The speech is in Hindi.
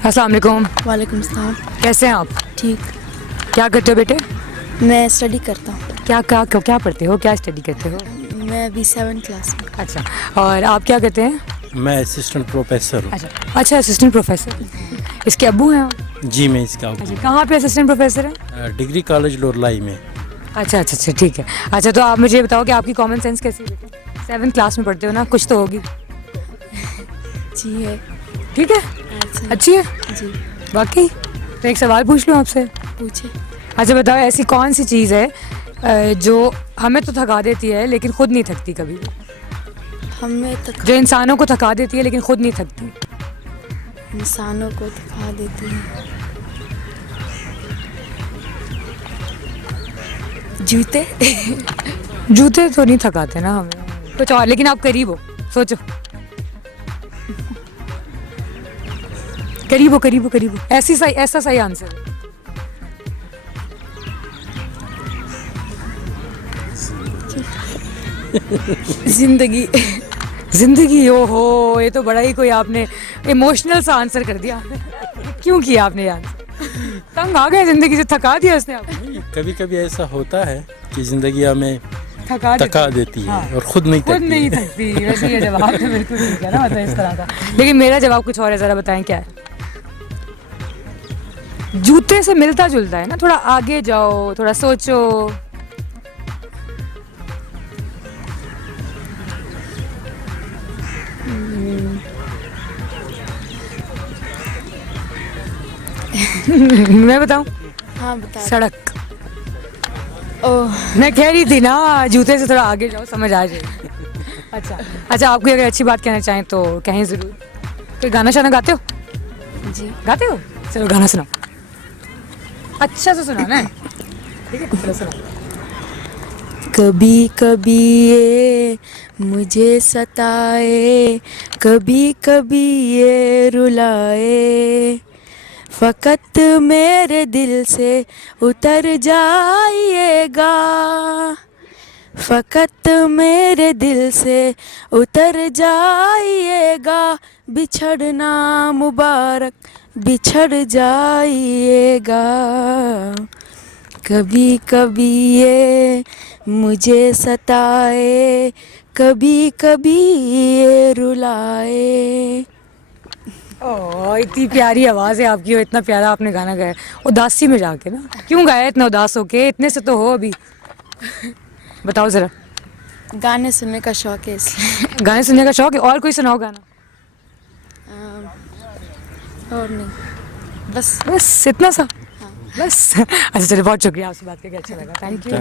अस्सलाम वालेकुम। वालेकुम सलाम। कैसे हैं आप? ठीक। क्या करते हो बेटे? मैं स्टडी करता हूँ। क्या पढ़ते हो, क्या स्टडी करते हो? मैं अभी 7th क्लास में। अच्छा, और आप क्या करते हैं? मैं असिस्टेंट प्रोफेसर हूँ। अच्छा, असिस्टेंट प्रोफेसर। इसके अब्बू हैं आप? जी, मैं इसका अच्छा, कहाँ पे असिस्टेंट प्रोफेसर हैं? डिग्री कॉलेज लोरलाई में। अच्छा, ठीक है। अच्छा, तो आप मुझे बताओ कि आपकी कॉमन सेंस कैसी है बेटा? 7th क्लास में पढ़ते हो ना, कुछ तो होगी। जी है। ठीक है, अच्छी है जी। वाकई। तो एक सवाल पूछ लूँ आपसे? पूछे। अच्छा बताओ, ऐसी कौन सी चीज़ है जो हमें तो थका देती है लेकिन खुद नहीं थकती कभी? हमें तो जो इंसानों को थका देती है लेकिन खुद नहीं थकती। इंसानों को थका देती है। जूते। जूते तो नहीं थकाते ना हमें, कुछ और, लेकिन आप करीब हो, सोचो। करीब हो। ऐसा सही आंसर है। जिंदगी, ओहो, ये तो बड़ा ही कोई आपने इमोशनल सा आंसर कर दिया। क्यों किया आपने यार? तंग आ गए जिंदगी से, थका दिया उसने आपको। कभी कभी ऐसा होता है कि ज़िंदगी हमें थका देती है। हाँ। और खुद नहीं नहीं थकती। थकती। वैसे ये जवाब तो बिल्कुल ठीक है ना, मतलब इस तरह का। लेकिन मेरा जवाब कुछ और है, ज़रा बताएं क्या है? जूते से मिलता जुलता है ना, थोड़ा आगे जाओ, थोड़ा सोचो। मैं बताऊं? हाँ बता। सड़क। ओह। मैं कह रही थी ना, जूते से थोड़ा आगे जाओ, समझ आ जाएगी। अच्छा, आपको अगर अच्छी बात कहना चाहें तो कहें ज़रूर। कोई गाना शाना गाते हो? जी। गाते हो? चलो गाना सुनाओ, अच्छा से सुनाना है। ठीक है, चलो सुनाओ। कभी कभी ये मुझे सताए, कभी कभी ये रुलाए, फकत मेरे दिल से उतर जाइएगा, फकत मेरे दिल से उतर जाइएगा, बिछड़ना मुबारक बिछड़ जाइएगा, कभी कभी ये मुझे सताए, कभी कभी ये रुलाए। ओह, इतनी प्यारी आवाज़ है आपकी और इतना प्यारा आपने गाना गाया उदासी में जाके ना। क्यों गाया इतना उदास होके? इतने से तो हो अभी। बताओ ज़रा। गाने सुनने का शौक है इसलिए। गाने सुनने का शौक है? और कोई सुनाओ गाना। और नहीं, बस बस इतना सा? बस। अच्छा चलिए, बहुत शुक्रिया, आपसे बात करके अच्छा लगा। Thank you.